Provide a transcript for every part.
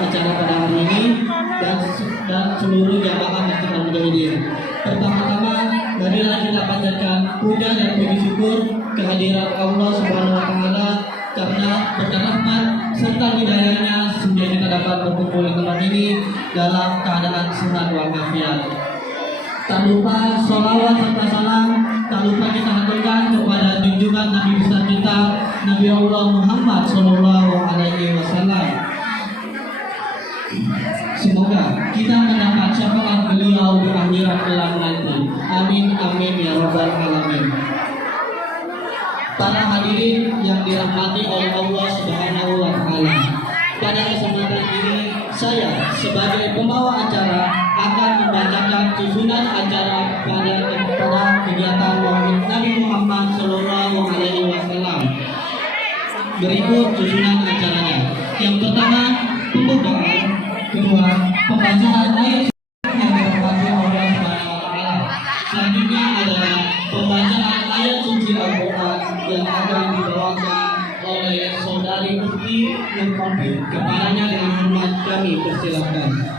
acara pada hari ini dan seluruh jamaah Masjidil Mujahidin. Pertama-tama, marilah kita panjatkan puja dan puji syukur kehadirat Allah Subhanahu wa taala karena berkat rahmat serta hidayahnya sehingga kita dapat berkumpul di tempat ini dalam keadaan sehat walafiat. Tak lupa sholawat serta salam tak lupa kita haturkan kepada junjungan Nabi besar kita Nabi Allah Muhammad Sallallahu Alaihi Wasallam. Semoga kita mendapat syafaat beliau di akhirat kelak nanti. Amin amin ya rabbal alamin. Para hadirin yang dirahmati oleh Allah Subhanahu wa taala. Pada kesempatan ini saya sebagai pembawa acara akan membacakan susunan acara pada kegiatan Maulid Nabi Muhammad Sallallahu Alaihi Wasallam. Berikut susunan acaranya. Yang pertama, pembukaan. Kedua, pembacaan ayat yang dirahmati Allah Subhanahu wa taala. Selanjutnya adalah pembacaan ayat suci Al-Qur'an yang akan dibawakan oleh saudari Ukti Nurkonfit. Kepadanya dengan hormat kami persilakan.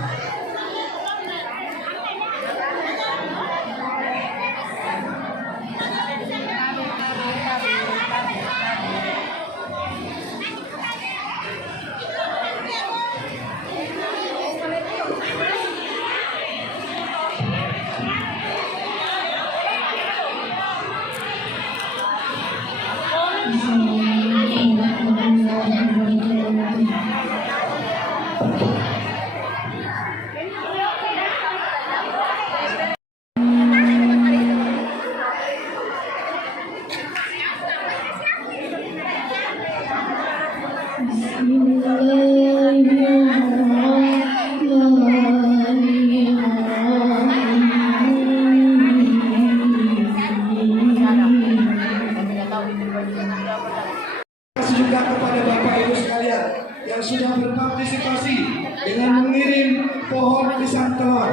Juga kepada Bapak Ibu sekalian yang sudah berpartisipasi dengan mengirim pohon pisang telur,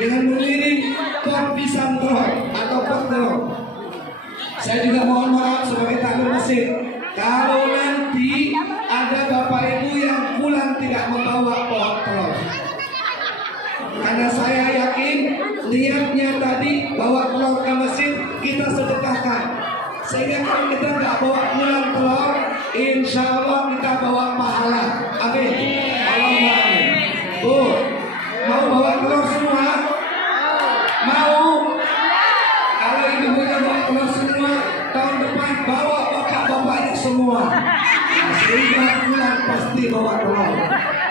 dengan mengirim pot pisang telur atau pot telur. Saya juga mohon maaf sebagai takmir masjid kalau nanti ada Bapak Ibu yang pulang tidak membawa pot telur, karena saya yakin niatnya tadi bawa telur ke masjid kita sedekahkan, sehingga kalau kita nggak bawa pulang telur, insya Allah kita bawa pahala. Amin. Allahumma amin. Bu, mau bawa telur semua? Mau? Kalau ibu-ibunya bawa telur semua, tahun depan bawa bapak-bapaknya semua. Nah, sehingga pulang pasti bawa telur.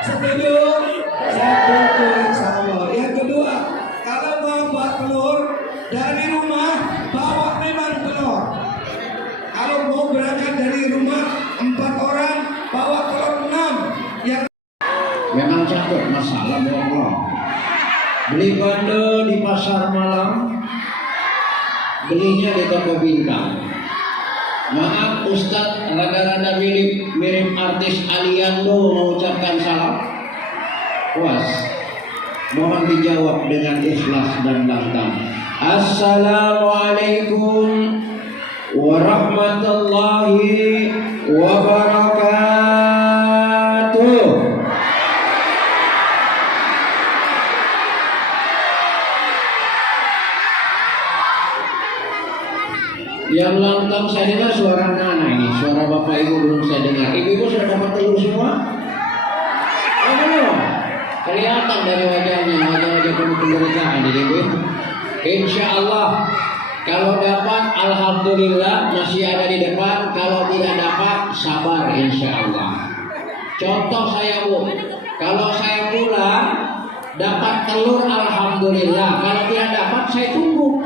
Setuju? Setuju, insya Allah. Yang kedua, kalau mau bawa telur dari rumah, bawa memang telur. Kalau mau berangkat dari rumah 4 orang, bawa telur 6. Yang memang cakep masalah bohong. Beli bando di pasar malam, belinya di toko bintang. Maaf Ustadz, rada-rada mirip artis Aliando mengucapkan salam. Puas, mohon dijawab dengan ikhlas dan lantang. Assalamualaikum warahmatullahi wabarakatuh. Yang lantang saya dengar suara Nana ini, suara Bapak Ibu belum saya dengar. Ibu-ibu sudah dapat telur semua? Oh belum? Kelihatan dari wajahnya, wajah-wajah penuh penderitaan ini, Ibu. Insya Allah kalau dapat, alhamdulillah masih ada di depan. Kalau tidak dapat, sabar insya Allah. Contoh saya Bu, kalau saya pulang dapat telur, alhamdulillah. Kalau tidak dapat, saya tunggu.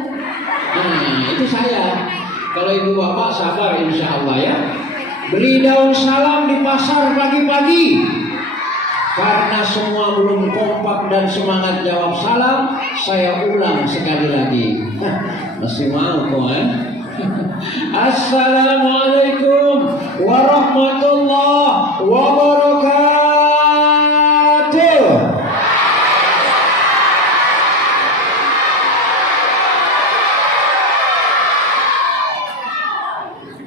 Nah itu saya. Kalau ibu bapak sabar insya Allah ya. Beli daun salam di pasar pagi-pagi. Karena semua belum kompak dan semangat jawab salam, saya ulang sekali lagi. Masih mau kok Assalamualaikum warahmatullahi wabarakatuh.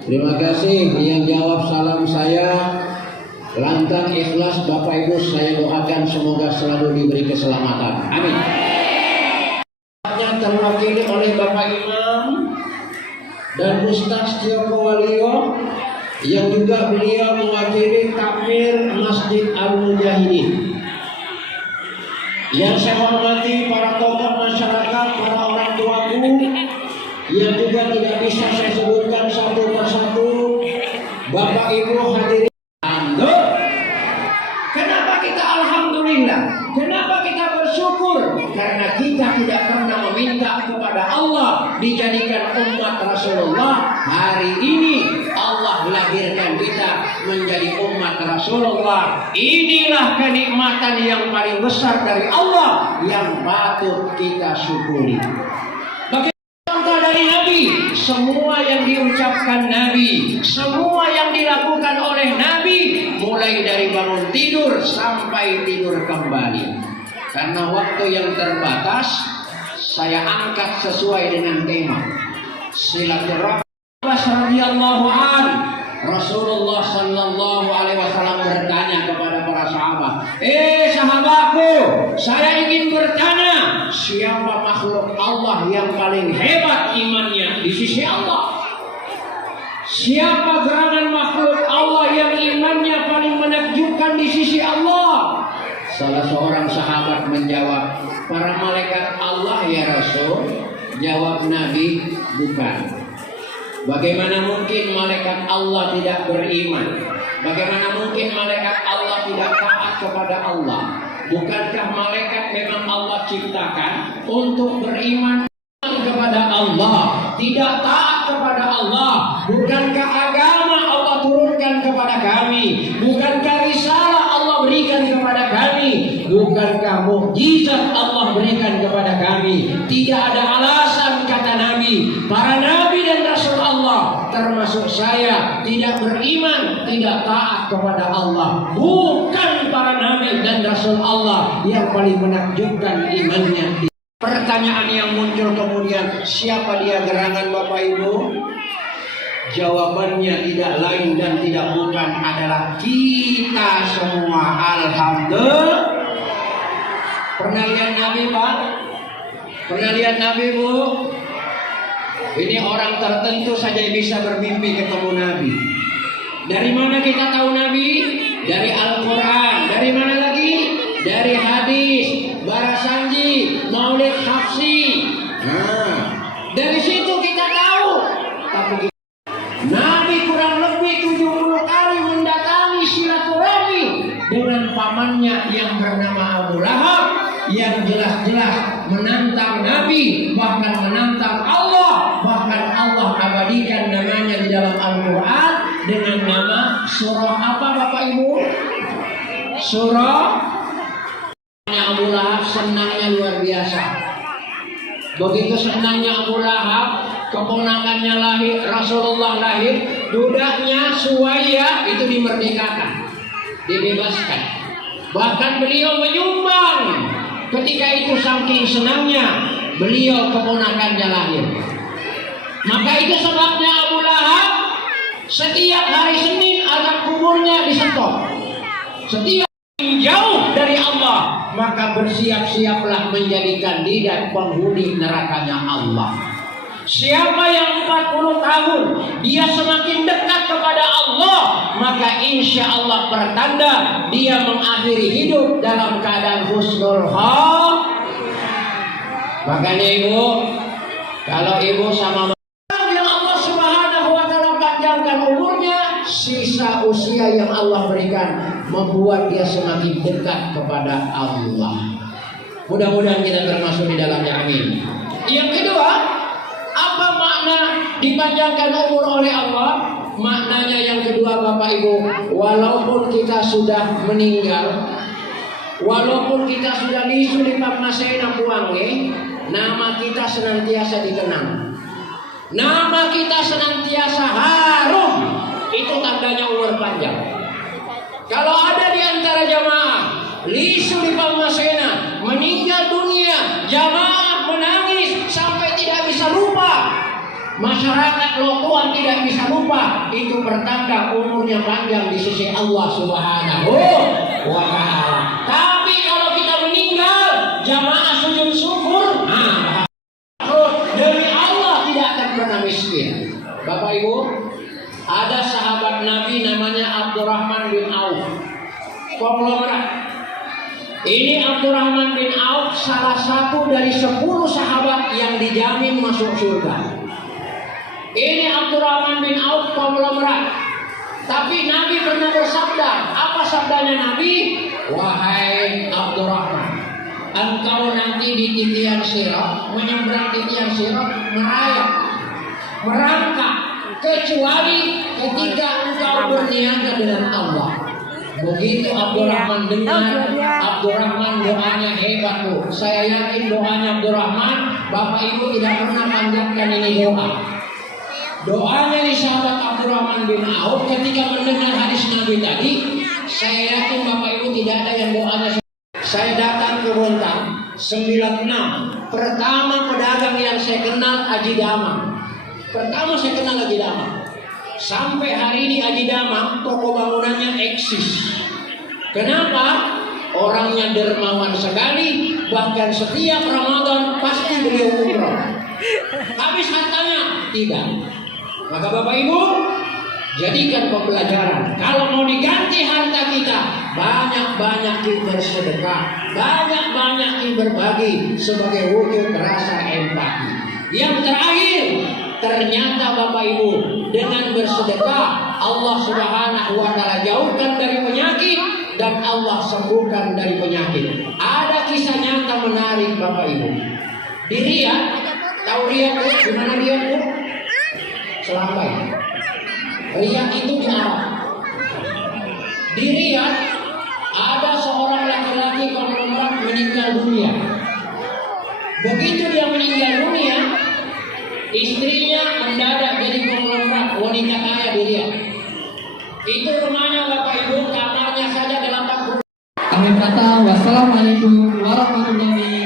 Terima kasih yang jawab salam saya. Lantang ikhlas Bapak Ibu saya doakan semoga selalu diberi keselamatan. Amin. Terwakili oleh Bapak Imam dan Ustaz Tio Walio yang juga beliau mewakili takmir Masjid Al-Mujahidin. Yang saya hormati para tokoh masyarakat, para orang tuaku yang juga tidak bisa saya sebutkan satu persatu. Bapak Ibu hadirin. Kenapa kita alhamdulillah? Kenapa kita bersyukur? Karena kita tidak pernah meminta kepada Allah dijadikan umat Rasulullah. Hari ini Allah lahirkan kita menjadi umat Rasulullah. Inilah kenikmatan yang paling besar dari Allah yang patut kita syukuri. Dari Nabi, semua yang diucapkan Nabi, semua yang dilakukan oleh Nabi, mulai dari bangun tidur sampai tidur kembali. Karena waktu yang terbatas, saya angkat sesuai dengan tema silaturahmi. Radhiyallahu an, Rasulullah sallallahu alaihi wasallam bertanya kepada para sahabat, sahabatku, saya ingin bertanya, siapa makhluk Allah yang paling hebat imannya di sisi Allah? Siapa gerangan makhluk Allah yang imannya paling menakjubkan di sisi Allah? Salah seorang sahabat menjawab, para malaikat Allah ya Rasul. Jawab Nabi, bukan. Bagaimana mungkin malaikat Allah tidak beriman? Bagaimana mungkin malaikat Allah tidak taat kepada Allah? Bukankah malaikat memang Allah ciptakan untuk beriman kepada Allah, tidak taat kepada Allah? Bukankah agama Allah turunkan kepada kami? Bukankah risalah Allah berikan kepada kami? Bukankah mukjizat Allah berikan kepada kami? Tidak ada alasan, kata Nabi, para nabi dan rasul Allah termasuk saya tidak beriman, tidak taat kepada Allah. Bukan para nabi dan rasul Allah yang paling menakjubkan imannya. Pertanyaan yang muncul kemudian, siapa dia gerangan Bapak Ibu? Jawabannya tidak lain dan tidak bukan adalah kita semua. Alhamdulillah. Pernah lihat Nabi, Pak? Pernah lihat Nabi, Bu? Ini orang tertentu saja bisa bermimpi ketemu Nabi. Dari mana kita tahu Nabi? Dari Al-Quran. Dari mana lagi? Dari hadis, barasanji, maulid hafsi. Nah, dari situ kita tahu. Tapi Nabi kurang lebih 70 kali mendatangi silaturahmi dengan pamannya yang bernama Abu Lahab, yang jelas-jelas menantang Nabi, bahkan menantang Allah. Bahkan Allah abadikan namanya di dalam Al-Quran dengan nama surah apa Bapak Ibu? Surah Abu Lahab. Senangnya luar biasa. Begitu senangnya Abu Lahab, keponakannya lahir, Rasulullah lahir, dudaknya Suwaya itu dimerdekakan, dibebaskan. Bahkan beliau menyumbang. Ketika itu saking senangnya beliau keponakannya lahir. Maka itu sebabnya Abu Lahab setiap hari Senin azab kuburnya disetok. Setiap jauh dari Allah, maka bersiap-siaplah menjadikan dia penghuni nerakanya Allah. Siapa yang 40 tahun dia semakin dekat kepada Allah, maka insya Allah pertanda dia mengakhiri hidup dalam keadaan husnul khatimah. Makanya Ibu, kalau Ibu sama yang Allah Subhanahu wa taala panjangkan umurnya, sisa usia yang Allah berikan membuat dia semakin dekat kepada Allah. Mudah-mudahan kita termasuk di dalamnya, amin. Yang kedua, apa makna dipanjangkan umur oleh Allah? Maknanya yang kedua Bapak Ibu, walaupun kita sudah meninggal, walaupun kita sudah lisu di Pagmasena Puange, nama kita senantiasa dikenang. Nama kita senantiasa harum. Itu tandanya umur panjang. Kalau ada di antara jamaah lisu di Pagmasena, meninggal dunia, jamaah menangis sampai tidak bisa lupa. Masyarakat Lokuan tidak bisa lupa. Itu pertanda umurnya panjang di sisi Allah Subhanahu wa Ta'ala. Tapi kalau kita meninggal, jamaah sujud syukur, demi Allah tidak akan pernah miskin. Bapak Ibu, ada sahabat Nabi namanya Abdurrahman bin Auf. Konglomerat. Ini Abdurrahman bin Auf salah satu dari 10 sahabat yang dijamin masuk surga. Ini Abdurrahman bin Auf konglomerat. Tapi Nabi pernah bersabda. Apa sabdanya Nabi? Wahai Abdurrahman, engkau nanti di titian sirat, menyeberang titian sirat, merayap, merangkak, kecuali ketika engkau berniaga dengan Allah. Begitu Abdurrahman dengar, Abdurrahman doanya hebat tuh. Saya yakin doanya Abdurrahman, Bapak Ibu tidak pernah panjatkan ini doa. Doanya nih sahabat Abdurrahman bin Auf ketika mendengar hadis Nabi tadi, saya yakin Bapak Ibu tidak ada yang doanya. Saya datang ke Bontang 96. Pertama pedagang yang saya kenal Haji Damang. Pertama saya kenal Haji Damang. Sampai hari ini Haji Damang toko bangunannya eksis. Kenapa? Orangnya dermawan sekali, bahkan setiap Ramadan pasti beliau umroh. Habis hartanya? Tidak. Maka Bapak Ibu, jadikan pembelajaran. Kalau mau diganti harta kita, banyak-banyak bersedekah, banyak-banyak berbagi sebagai wujud rasa empati. Yang terakhir, ternyata Bapak Ibu, dengan bersedekah Allah Subhanahu wa Ta'ala jauhkan dari penyakit dan Allah sembuhkan dari penyakit. Ada kisah nyata menarik Bapak Ibu. Di Riyadh, tahu Riyadh di mana Riyadh itu? Selambai. Riyadh itu di Arab. Di Riyadh ada seorang laki-laki konglomerat meninggal dunia. Begitu dia meninggal dunia, istrinya mendadak jadi konglomerat wanita kaya di Riyadh. Itu rumahnya Bapak Ibu, kamarnya saja 80. Akhir kata, wassalamualaikum warahmatullahi